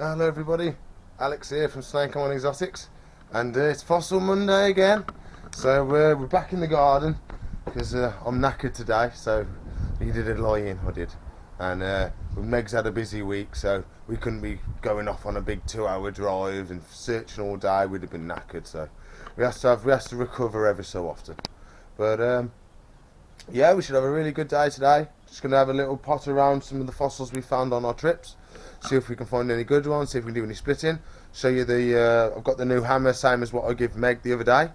Hello everybody, Alex here from Snake on Exotics, and it's Fossil Monday again. So we're back in the garden because I'm knackered today, so we did a lie-in, I did. And Meg's had a busy week, so we couldn't be going off on a big 2-hour drive and searching all day. We'd have been knackered, so we have to recover every so often. But yeah, we should have a really good day today. Just going to have a little pot around some of the fossils we found on our trips. See if we can find any good ones, see if we can do any splitting. Show you the, I've got the new hammer, same as what I gave Meg the other day.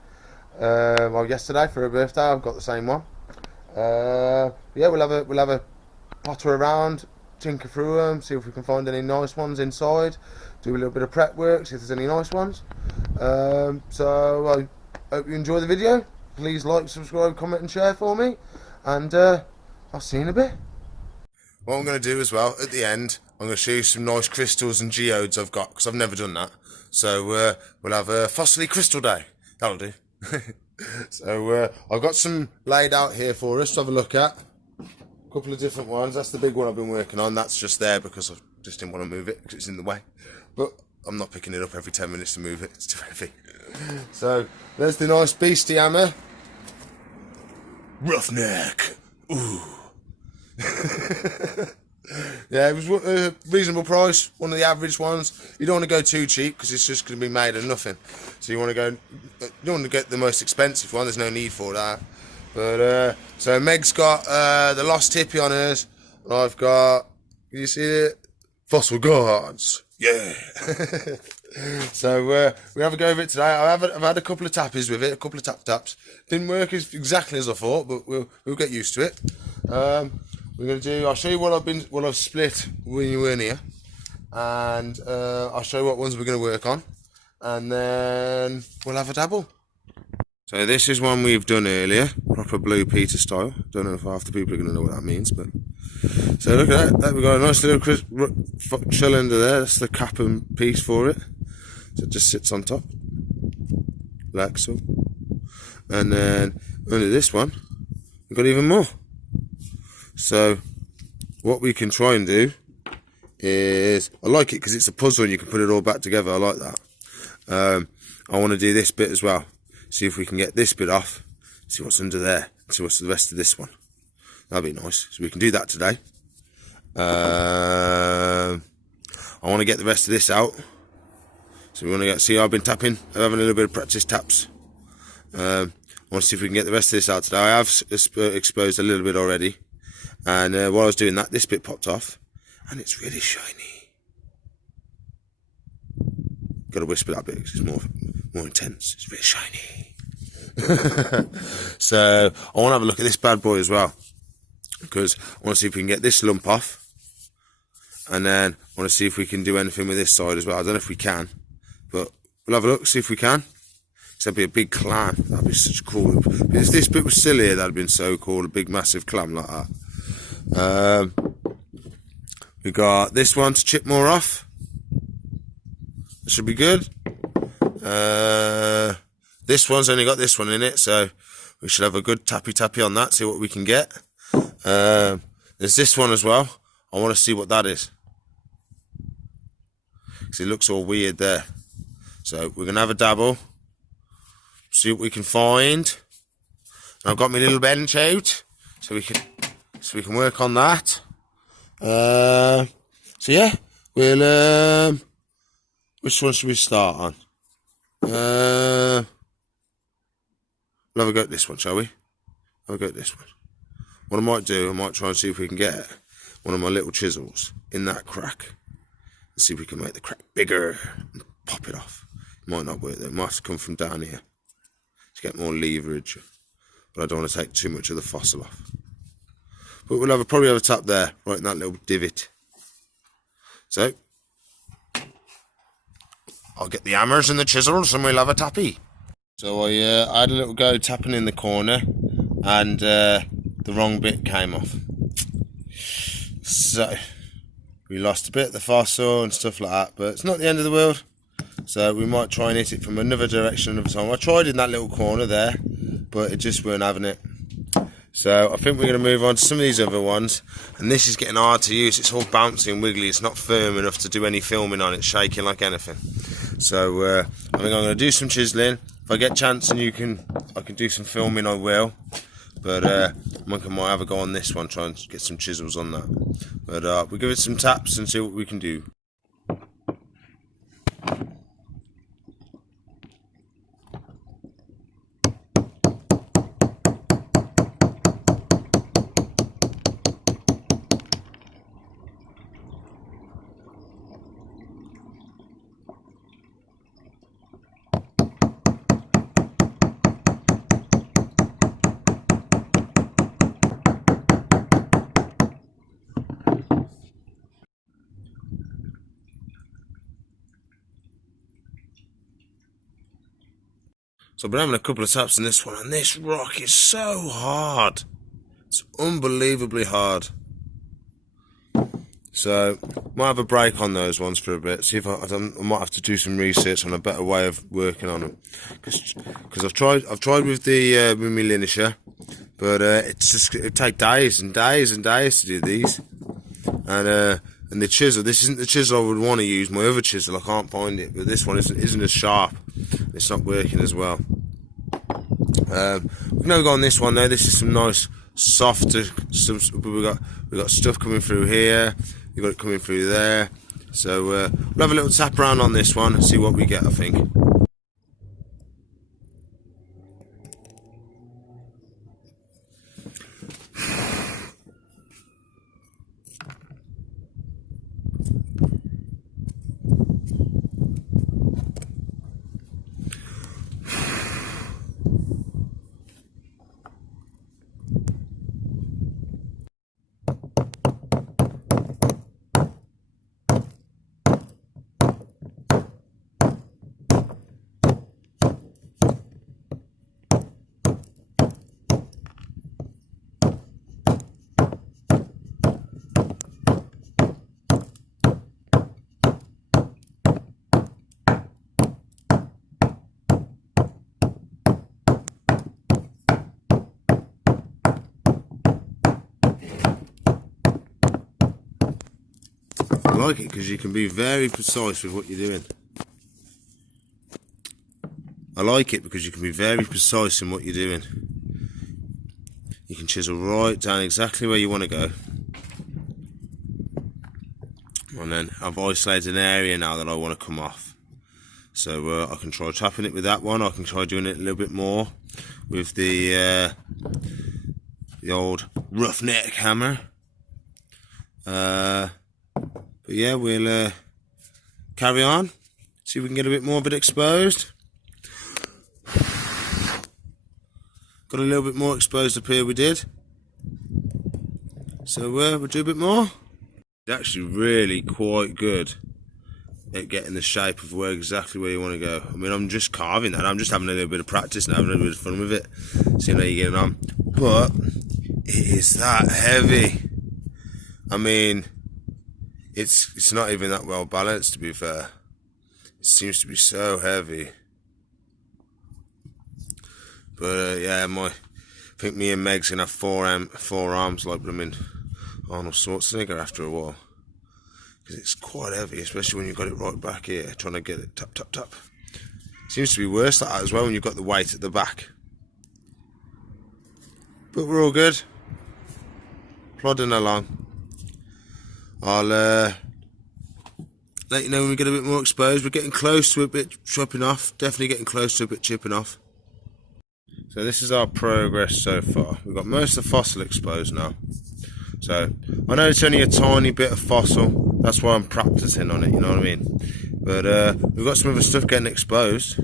Well, yesterday for her birthday, I've got the same one. Yeah, we'll have a potter around, tinker through them, see if we can find any nice ones inside. Do a little bit of prep work, see if there's any nice ones. So I hope you enjoy the video. Please like, subscribe, comment and share for me. And I'll see you in a bit. What I'm going to do as well, at the end, I'm going to show you some nice crystals and geodes I've got, because I've never done that. So we'll have a fossily crystal day. That'll do. So I've got some laid out here for us to have a look at. A couple of different ones. That's the big one I've been working on. That's just there because I just didn't want to move it, because it's in the way. But I'm not picking it up every 10 minutes to move it. It's too heavy. So there's the nice beastie hammer. Roughneck. Ooh. Yeah, it was a reasonable price, one of the average ones. You don't want to go too cheap because it's just going to be made of nothing. So you want to go, you don't want to get the most expensive one. There's no need for that. But so Meg's got the Lost Hippie on hers, and I've got, can you see it? Fossil Gods. Yeah. So we have a go of it today. I've had a couple of tappies with it, a couple of taps. Didn't work exactly as I thought, but we'll get used to it. We're going to do, I'll show you what I've split when you weren't here, and I'll show you what ones we're going to work on, and then we'll have a dabble. So this is one we've done earlier, proper Blue Peter style. Don't know if half the people are going to know what that means, but so look at that. We've got a nice little shell under there. That's the cap and piece for it. So it just sits on top, like so. And then under this one, we've got even more. So what we can try and do is, I like it because it's a puzzle and you can put it all back together. I like that. I want to do this bit as well. See if we can get this bit off. See what's under there. See what's the rest of this one. That'd be nice. So we can do that today. I want to get the rest of this out. So we want to see, I've been tapping. I'm having a little bit of practice taps. I want to see if we can get the rest of this out today. I have exposed a little bit already. And while I was doing that, this bit popped off, and it's really shiny. Got to whisper that bit because it's more intense. It's really shiny. So I want to have a look at this bad boy as well, because I want to see if we can get this lump off, and then I want to see if we can do anything with this side as well. I don't know if we can, but we'll have a look, see if we can. That'd be a big clam. That'd be such cool. If this bit was still here, that'd have been so cool. A big massive clam like that. We got this one to chip more off. That should be good. This one's only got this one in it, so we should have a good tappy on that, see what we can get. There's this one as well. I want to see what that is, because it looks all weird there. So we're going to have a dabble, see what we can find. And I've got my little bench out, so we can work on that. So yeah, we'll which one should we start on? We'll have a go at this one, shall we? Have a go at this one. What I might do, I might try and see if we can get one of my little chisels in that crack and see if we can make the crack bigger and pop it off. It might not work though. It might have to come from down here to get more leverage, but I don't want to take too much of the fossil off. But we'll probably have a tap there, right in that little divot. So I'll get the hammers and the chisels and we'll have a tappy. So I had a little go tapping in the corner, and the wrong bit came off. So we lost a bit of the fossil and stuff like that, but it's not the end of the world. So we might try and hit it from another direction another time. I tried in that little corner there, but it just weren't having it. So I think we're going to move on to some of these other ones, and this is getting hard to use. It's all bouncy and wiggly. It's not firm enough to do any filming on it, shaking like anything. So I think I'm going to do some chiseling. If I get a chance and I can do some filming, I will. But I might have a go on this one, try and get some chisels on that. But we'll give it some taps and see what we can do. So I've been having a couple of taps on this one, and this rock is so hard. It's unbelievably hard. So might have a break on those ones for a bit. See if I might have to do some research on a better way of working on them. Because I've tried with the with my linisher, but it take days and days and days to do these. And the chisel, this isn't the chisel I would want to use. My other chisel, I can't find it, but this one isn't as sharp. It's not working as well. We can have a go on this one though. This is some nice softer. We got stuff coming through here. You got it coming through there. So we'll have a little tap around on this one and see what we get, I think. I like it because you can be very precise with what you're doing. I like it because you can be very precise in what you're doing. You can chisel right down exactly where you want to go. And then I've isolated an area now that I want to come off. So I can try tapping it with that one. I can try doing it a little bit more with the old roughneck hammer. But yeah, we'll carry on, see if we can get a bit more of it exposed. Got a little bit more exposed up here, we did. So we'll do a bit more. It's actually really quite good at getting the shape of exactly where you want to go. I mean, I'm just carving that. I'm just having a little bit of practice and having a little bit of fun with it, seeing how you're getting on. But it is that heavy. I mean, it's not even that well balanced, to be fair. It seems to be so heavy. But yeah, I think me and Meg's gonna have four arms like blooming Arnold Schwarzenegger after a while, because it's quite heavy, especially when you've got it right back here, trying to get it tap tap tap. Seems to be worse like that as well when you've got the weight at the back. But we're all good, plodding along. I'll let you know when we get a bit more exposed. We're getting close to a bit chipping off. Definitely getting close to a bit chipping off. So this is our progress so far. We've got most of the fossil exposed now. So I know it's only a tiny bit of fossil. That's why I'm practicing on it, you know what I mean? But we've got some other stuff getting exposed. So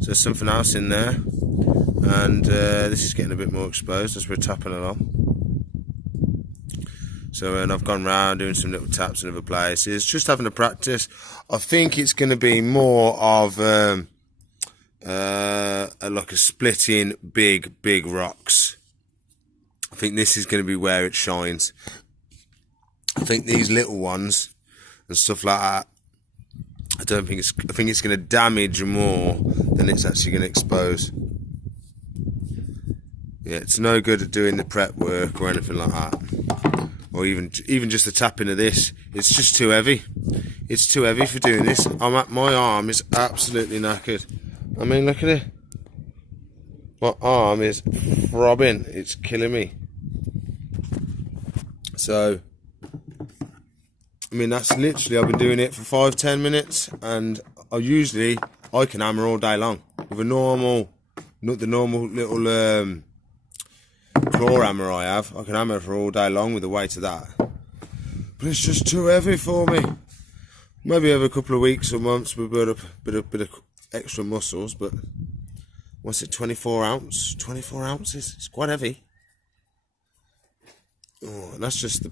there's something else in there. And this is getting a bit more exposed as we're tapping along. So and I've gone round doing some little taps in other places, just having a practice. I think it's going to be more of like a splitting big rocks. I think this is going to be where it shines. I think these little ones and stuff like that, I think it's going to damage more than it's actually going to expose. Yeah, it's no good at doing the prep work or anything like that. Or even just the tapping of this. It's just too heavy. It's too heavy for doing this. My arm is absolutely knackered. I mean, look at it. My arm is throbbing. It's killing me. So, I mean, that's literally, I've been doing it for 5-10 minutes, and I can hammer all day long with a normal, not the normal little claw hammer I have. I can hammer for all day long with the weight of that, but it's just too heavy for me. Maybe over a couple of weeks or months we'll build up a bit of extra muscles, but what's it, 24 ounces? It's quite heavy. Oh, and that's just the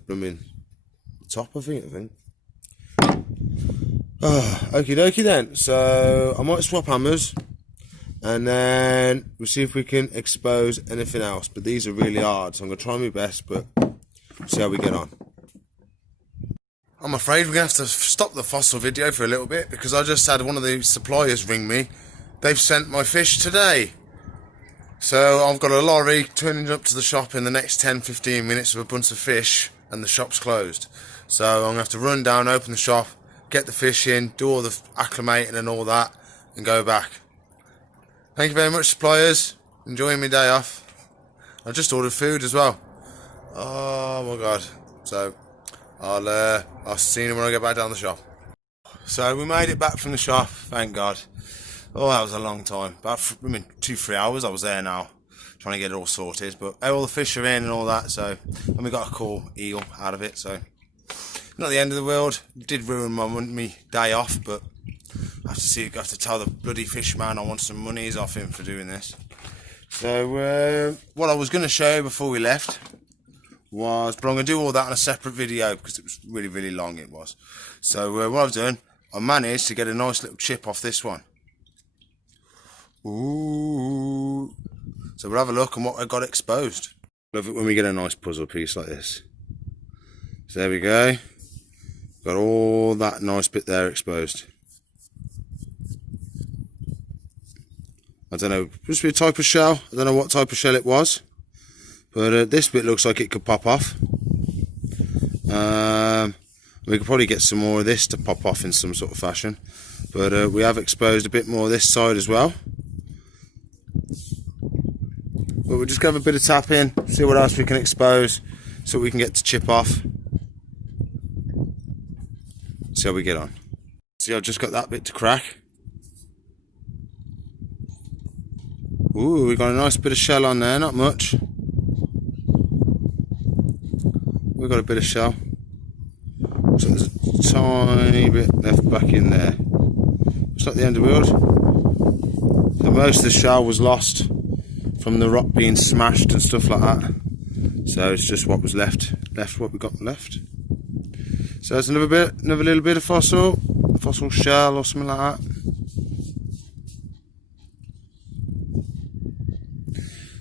top of it, I think. Okie dokie then. So I might swap hammers, and then we'll see if we can expose anything else. But these are really hard, so I'm going to try my best, but see how we get on. I'm afraid we're going to have to stop the fossil video for a little bit, because I just had one of the suppliers ring me. They've sent my fish today. So I've got a lorry turning up to the shop in the next 10-15 minutes with a bunch of fish, and the shop's closed. So I'm going to have to run down, open the shop, get the fish in, do all the acclimating and all that, and go back. Thank you very much, suppliers. Enjoying my day off. I just ordered food as well. Oh my god. So I'll see you when I get back down the shop. So we made it back from the shop, thank god. Oh, that was a long time. About 2-3 hours I was there now, trying to get it all sorted. But all the fish are in and all that, so, and we got a cool eel out of it, so not the end of the world. It did ruin my day off, but I have to tell the bloody fish man I want some monies off him for doing this. So what I was going to show you before we left was, but I'm going to do all that in a separate video because it was really, really long, it was. So what I've done, I managed to get a nice little chip off this one. Ooh. So we'll have a look on what I got exposed. Love it when we get a nice puzzle piece like this. So there we go. Got all that nice bit there exposed. I don't know, must be a type of shell. I don't know what type of shell it was, but this bit looks like it could pop off. We could probably get some more of this to pop off in some sort of fashion, but we have exposed a bit more of this side as well. But we're just going to have a bit of tap in, see what else we can expose, so we can get to chip off. See how we get on. See, I've just got that bit to crack. Ooh, we got a nice bit of shell on there, not much. We've got a bit of shell. So there's a tiny bit left back in there. It's not the end of the world. So most of the shell was lost from the rock being smashed and stuff like that. So it's just what was left what we got left. So it's another little bit of fossil shell or something like that.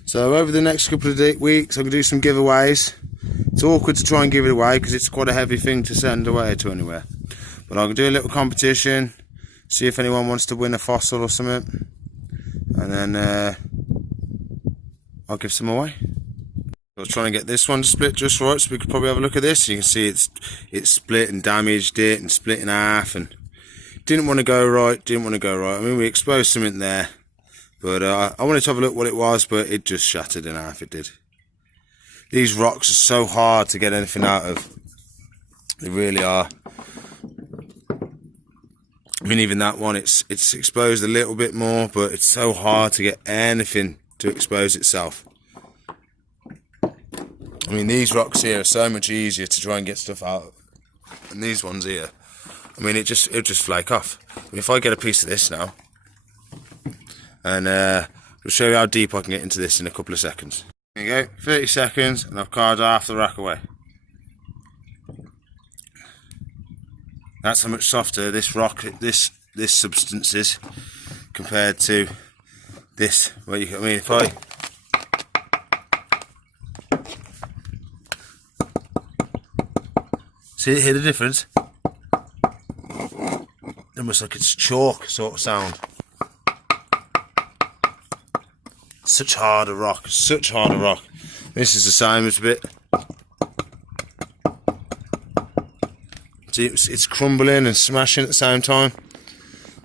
So over the next couple of weeks I'm going to do some giveaways. It's awkward to try and give it away because it's quite a heavy thing to send away to anywhere. But I'm going to do a little competition, see if anyone wants to win a fossil or something. And then I'll give some away. I was trying to get this one to split just right, so we could probably have a look at this. You can see it's split and damaged it and split in half, and didn't want to go right. I mean, we exposed something there, but I wanted to have a look what it was, but it just shattered in half. It did. These rocks are so hard to get anything out of. They really are. I mean, even that one, it's exposed a little bit more, but it's so hard to get anything to expose itself. I mean, these rocks here are so much easier to try and get stuff out of. And these ones here, I mean, it'll just flake off. I mean, if I get a piece of this now, and I'll show you how deep I can get into this in a couple of seconds. There you go, 30 seconds, and I've carved half the rack away. That's how much softer this rock, this substance is, compared to this. I mean, if I hear the difference? Almost like it's chalk sort of sound. Such harder rock, such harder rock. This is the same, it's a bit. See, it's crumbling and smashing at the same time.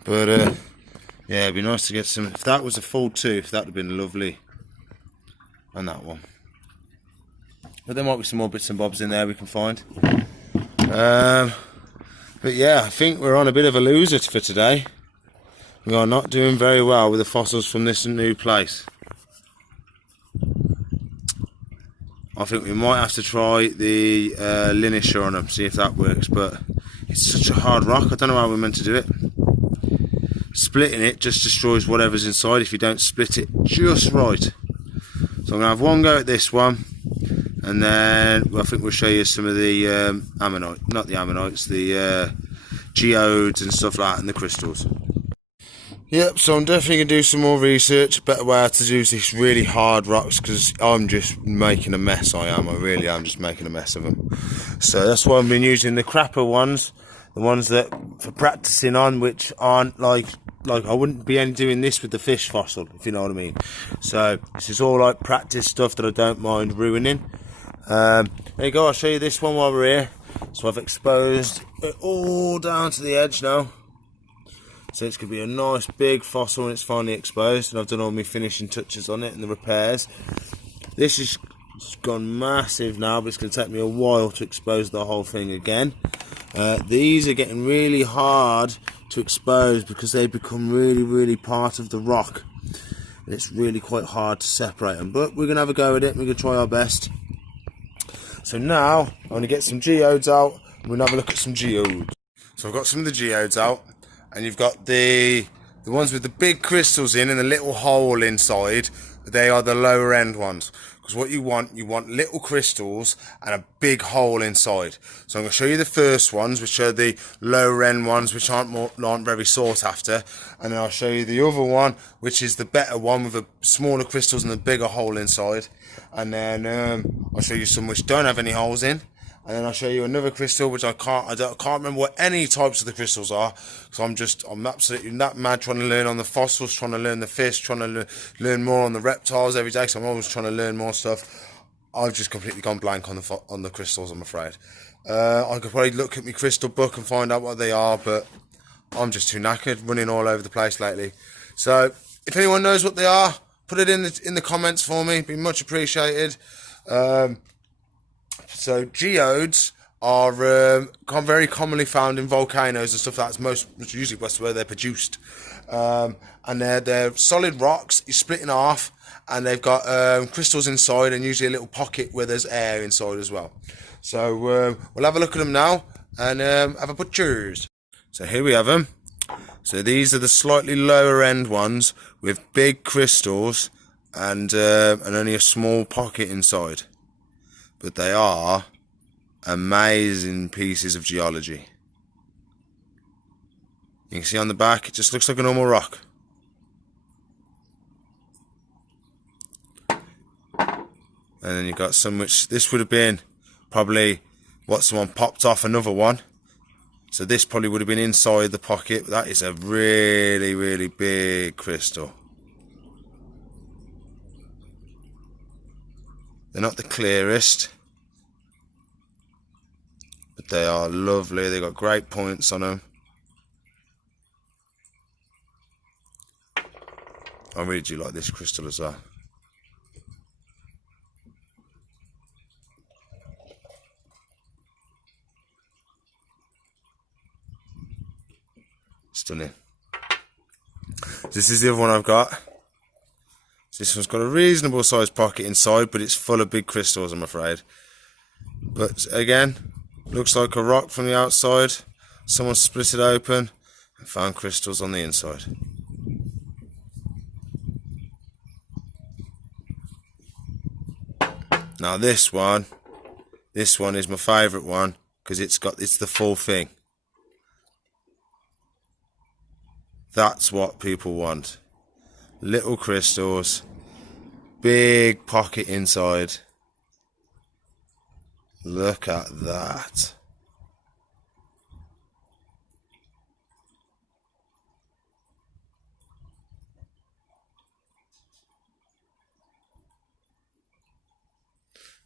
But yeah, it'd be nice to get some. If that was a full tooth, that would have been lovely. And that one. But there might be some more bits and bobs in there we can find. But yeah, I think we're on a bit of a loser for today. We are not doing very well with the fossils from this new place. I think we might have to try the linisher on them, see if that works, but it's such a hard rock, I don't know how we're meant to do it. Splitting it just destroys whatever's inside if you don't split it just right. So I'm going to have one go at this one, and then I think we'll show you some of the ammonite, not the ammonites, the geodes and stuff like that, and the crystals. Yep, so I'm definitely going to do some more research, a better way how to do these really hard rocks, because I'm just making a mess, I really am just making a mess of them. So that's why I've been using the crapper ones, the ones that for practicing on, which aren't like I wouldn't be doing this with the fish fossil, if you know what I mean. So this is all like practice stuff that I don't mind ruining. There you go, I'll show you this one while we're here. So I've exposed it all down to the edge now. So it's going to be a nice big fossil when it's finally exposed, and I've done all my finishing touches on it and the repairs. This has gone massive now, but it's going to take me a while to expose the whole thing again. These are getting really hard to expose because they become really part of the rock. And it's really quite hard to separate them, but we're going to have a go at it. We're going to try our best. So now I'm going to get some geodes out and we're going to have a look at some geodes. So I've got some of the geodes out. And you've got the ones with the big crystals in and the little hole inside. They are the lower end ones. Because what you want little crystals and a big hole inside. So I'm going to show you the first ones, which are the lower end ones, which aren't very sought after. And then I'll show you the other one, which is the better one with the smaller crystals and the bigger hole inside. And then I'll show you some which don't have any holes in. And then I'll show you another crystal, which I can't remember what any types of the crystals are. So I'm absolutely that mad trying to learn on the fossils, trying to learn the fish, trying to learn more on the reptiles every day. So I'm always trying to learn more stuff. I've just completely gone blank on the crystals, I'm afraid. I could probably look at my crystal book and find out what they are, but I'm just too knackered, running all over the place lately. So if anyone knows what they are, put it in the comments for me. It'd be much appreciated. So geodes are very commonly found in volcanoes and stuff. That's usually where they're produced, and they're solid rocks. You split in half, and they've got crystals inside, and usually a little pocket where there's air inside as well. So we'll have a look at them now and have a butchers. So here we have them. So these are the slightly lower end ones with big crystals and only a small pocket inside. But they are amazing pieces of geology. You can see on the back, it just looks like a normal rock. And then you've got some which, this would have been probably what someone popped off another one. So this probably would have been inside the pocket. That is a really big crystal. They're not the clearest, but they are lovely. They've got great points on them. I really do like this crystal as well. Stunning. This is the other one I've got. This one's got a reasonable sized pocket inside, but it's full of big crystals, I'm afraid. But again, looks like a rock from the outside. Someone split it open and found crystals on the inside. Now this one is my favourite one because it's the full thing. That's what people want. Little crystals, big pocket inside. Look at that.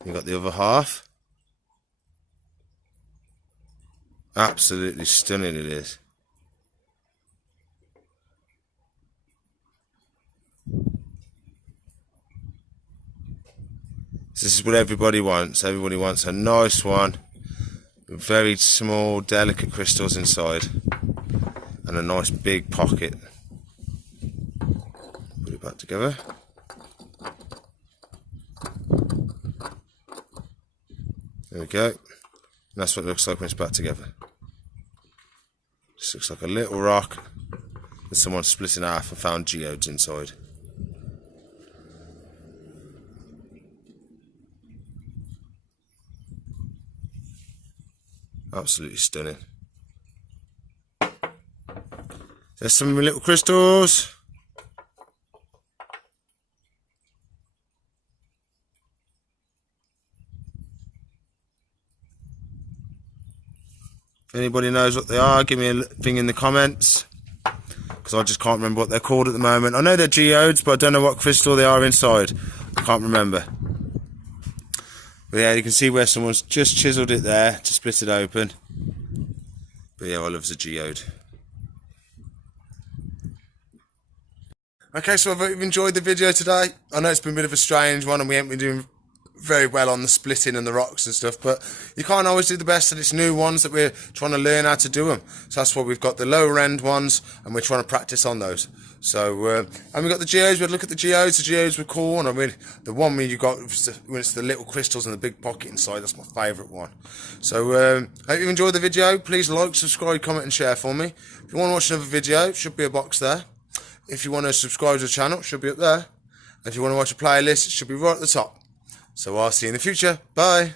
You got the other half. Absolutely stunning it is. This is what everybody wants. Everybody wants a nice one with very small, delicate crystals inside and a nice big pocket. Put it back together. There we go. And that's what it looks like when it's back together. Just looks like a little rock that someone split in half and found geodes inside. Absolutely stunning. There's some little crystals. If anybody knows what they are, give me a thing in the comments, because I just can't remember what they're called at the moment. I know they're geodes, but I don't know what crystal they are inside. I can't remember. But yeah, you can see where someone's just chiselled it there to split it open. But yeah, I love the geode. Okay, so I hope you've enjoyed the video today. I know it's been a bit of a strange one and we haven't been doing very well on the splitting and the rocks and stuff, but you can't always do the best, and it's new ones that we're trying to learn how to do them. So that's why we've got the lower end ones and we're trying to practice on those. So and we got the geodes. We'd look at the geodes. The geodes were cool, and I mean the one where you got when it's the little crystals and the big pocket inside, that's my favourite one. So hope you enjoyed the video. Please like, subscribe, comment and share for me. If you want to watch another video, should be a box there. If you want to subscribe to the channel, it should be up there. If you want to watch a playlist, it should be right at the top. So I'll see you in the future. Bye.